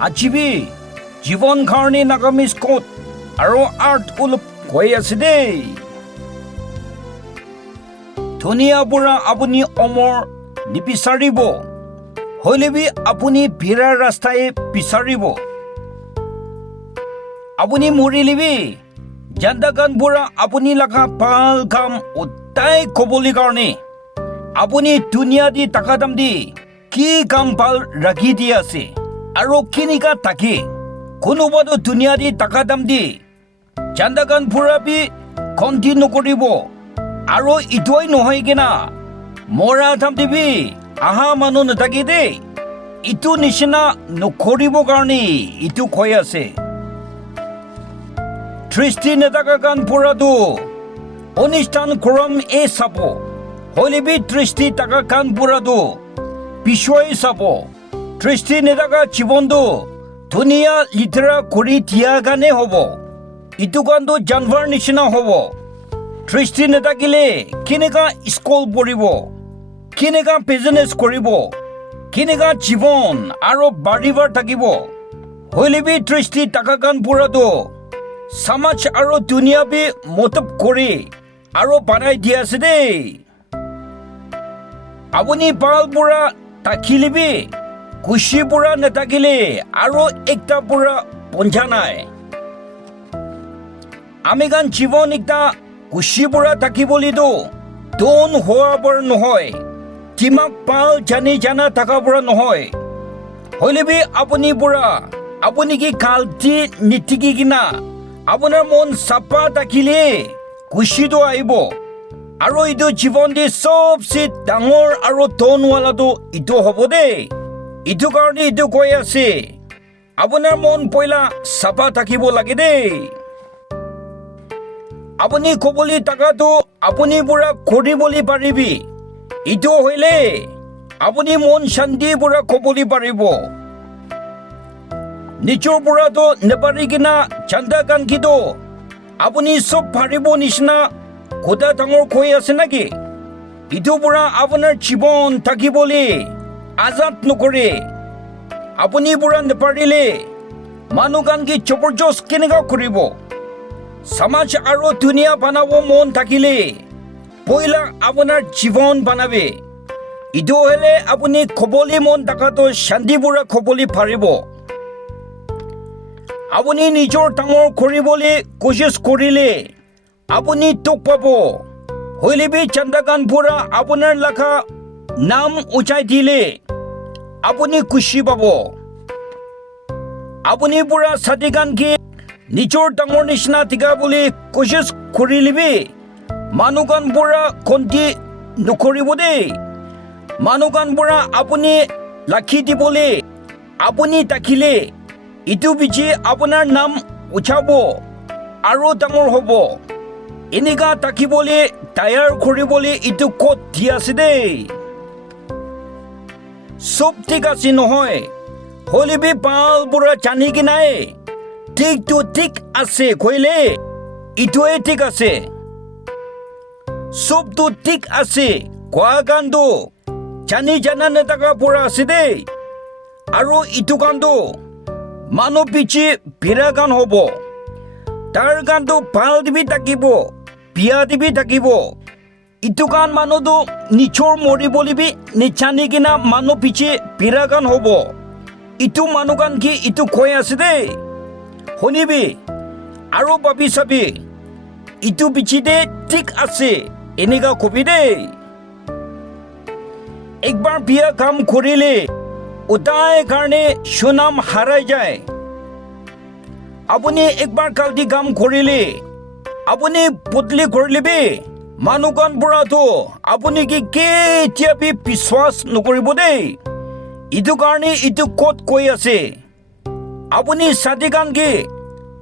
আজিবি জীৱন কাৰণে নাগামিজ কোট আৰু আৰ্ট অলপ কৈ আছে দেই ধুনীয়া বুঢ়া আপুনি অমৰ নিবিচাৰিব হলেবি আপুনি ভিৰা ৰাস্তাই বিচাৰিব আপুনি মৰিলিবি জান্দাগান বুঢ়া আপুনি লগা ভাল কাম উত্তাই কবলৈ কাৰণে আপুনি দুনিয়া দি টাকা দাম দি কি কাম ভাল ৰাখি দি আছে আৰু কিনিকা থাকে কোনোবাতো দুনিয়া দি টাকা দাম দি জান্দাগান বুঢ়া বি কণ্টি নকৰিব আৰু ইটোই নহয় কিনা মৰা দাম দিবি আহা মানুহ নাথাকে দেই ইটো নিচিনা নকৰিব কাৰণে ইটো কৈ আছে দৃষ্টি নেথাকা গান পৰাটো অনুষ্ঠান কৰম চাব হলেবি দৃষ্টি থকা গান পৰাটো পিছুৱাই চাব দৃষ্টি নেথাকা জীৱনটো ধুনীয়া লিতেৰা কৰি দিয়া গানে হ'ব ইটো গানটো জানৱাৰ নিচিনা হ'ব দৃষ্টি নেথাকিলে কেনেকা স্কুল পঢ়িব কেনেকা বিজনেছ কৰিব কেনেকা জীৱন আৰু বাঢ়িবাৰ থাকিব হলেবি দৃষ্টি থকা গান পৰাটো সমাজ আৰু দুনিয়া বি মতব কৰি আৰু বনাই দি আছে দেই আপুনি পাল বুঢ়া থাকিলিবি খুচি বুঢ়া নাথাকিলে আৰু একটা বুঢ়া পঞ্চা নাই আমি গান জীৱন একটা খুচি বুঢ়া থাকিবলিতো দন হোৱাবৰ নহয় কিমাক পাল জানি জানা থকা বুঢ়া নহয় হলেবি আপুনি বুঢ়া আপুনি কি কালটি নীতিকি কিনা আপোনাৰ মন চাপা থাকিলে খুচিটো আহিব আৰু এইটো জীৱন দি চবচে ডাঙৰ আৰু ধনৱালাটো ইটো হ'ব দেই ইটো কাৰণে ইটো কৈ আছে আপোনাৰ মন পইলা চাপা থাকিব লাগে দেই আপুনি কবলৈ টাকাটো আপুনি বুঢ়া কৰিবলৈ পাৰিবি ইটো হলে আপুনি মন শান্তি বুঢ়া কবলৈ পাৰিব নিজৰ বুঢ়াটো নেপাৰি কিনা চান্দা গান কিটো আপুনি চব পাৰিব নিচিনা খোদা ডাঙৰ কৈ আছে নেকি ইটো বুঢ়া আপোনাৰ জীৱন থাকিবলৈ আজাদ নকৰে আপুনি বুঢ়া নেপাৰিলে মানুহ গান কি জবৰদস্ত কেনেকা কৰিব সমাজ আৰু দুনিয়া বনাব মন থাকিলে পইলা আপোনাৰ জীৱন বনাবে ইটো হলে আপুনি খবলৈ মন থকাটো শান্তি বুঢ়া খবলৈ পাৰিব আপুনি নিজৰ ডাঙৰ কৰিবলৈ কোচিছ কৰিলে আপুনি তোক পাব হলেবি চন্দ্ৰকান্ত বুঢ়া আপোনাৰ লেখা নাম উঠাই দিলে আপুনি খুচি পাব আপুনি বুঢ়া ছাতিকান কি নিজৰ ডাঙৰ নিচিনা টিকা বুলি কোচিছ কৰিলিবি মানুহগান বুঢ়া কণ্টি নকৰিব দেই মানুহগান বুঢ়া আপুনি লাখি দিবলৈ আপুনি থাকিলে ইটো পিছে আপোনাৰ নাম উঠাব আৰু ডাঙৰ হ'ব এনেকা থাকিবলৈ তৈয়াৰ কৰিবলৈ ইটো ক'ত দি আছে দেই চব ঠিক আছে নহয় হলেবি পাল বুঢ়া জানি কি নাই ঠিকটো ঠিক আছে কৈলে ইটোৱে ঠিক আছে চবটো ঠিক আছে কোৱা গানটো জানি জানা নেথাকা বুঢ়া আছে দেই আৰু ইটো গানটো মানুহ পিছে বিৰা গান হ'ব তাৰ গানটো ভাল দিবি থাকিব বিয়া দিবি থাকিব ইটো গান মানুহটো নিজৰ মৰিবলিবি নিচানি কিনা মানুহ পিছে বিৰা গান হ'ব ইটো মানুহ গান কি ইটো কৈ আছে দেই শুনিবি আৰু ভাবি চাবি ইটো পিছতে ঠিক আছে এনেকা কবি দেই একবাৰ বিয়া কাম কৰিলে উদাই কাৰণে সুনাম হাৰাই যায় আপুনি একবাৰ কালটি কাম কৰিলে আপুনি বদলি কৰিলিবি মানুহগান বুঢ়াটো আপুনি কি কেতিয়াবি বিশ্বাস নকৰিব দেই ইটো কাৰণে ইটো ক'ত কৈ আছে আপুনি ছাতিকান কি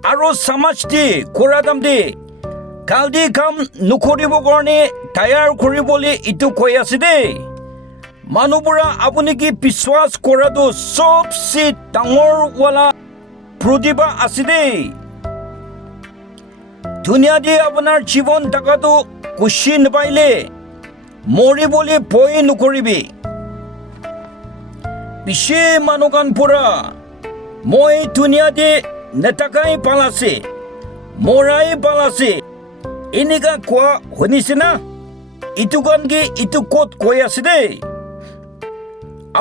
আৰু সমাজ দি কৰা দাম দি কালটি কাম নকৰিব কাৰণে তৈয়াৰ কৰিবলৈ ইটো কৈ আছে দেই মানুহবোৰা আপুনি কি বিশ্বাস কৰাটো চবচে ডাঙৰ ৱালা প্ৰতিভা আছে দেই দুনিয়া দি আপোনাৰ জীৱন থকাটো খুচি নাপাইলে মৰিবলৈ ভয় নকৰিবি পিছে মানুহগান পুৰা মই দুনিয়াতে নেতাকাই পালাছে মৰাই পালাছে এনেকা কোৱা শুনিছে না ইটো গানকে ইটো ক'ত কৈ আছে দেই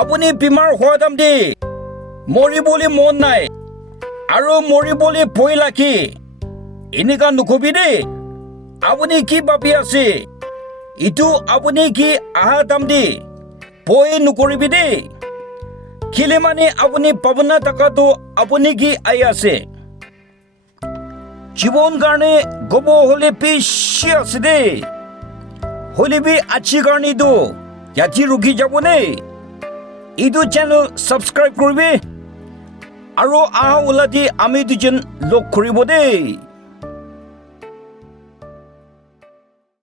আপুনি বেমাৰ হোৱা দাম দেই মৰিবলৈ মন নাই আৰু মৰিবলৈ ভয় লাগে এনেকা নকবি দেই আপুনি কি ভাবি আছে ইটো আপুনি কি আহা দাম দেই ভয় নকৰিবি দেই কেলে মানে আপুনি পাবনা টকাটো আপুনি কি আই আছে জীৱন কাৰণে গব হলে বেছি আছে দেই হলিবি আজি কাৰণেতো ইয়াতে ৰখি যাব দেই এইটো চেনেল সাবস্ক্ৰাইব কৰিবি আৰু আহা ওলাদি আমি দুজন লগ কৰিব দেই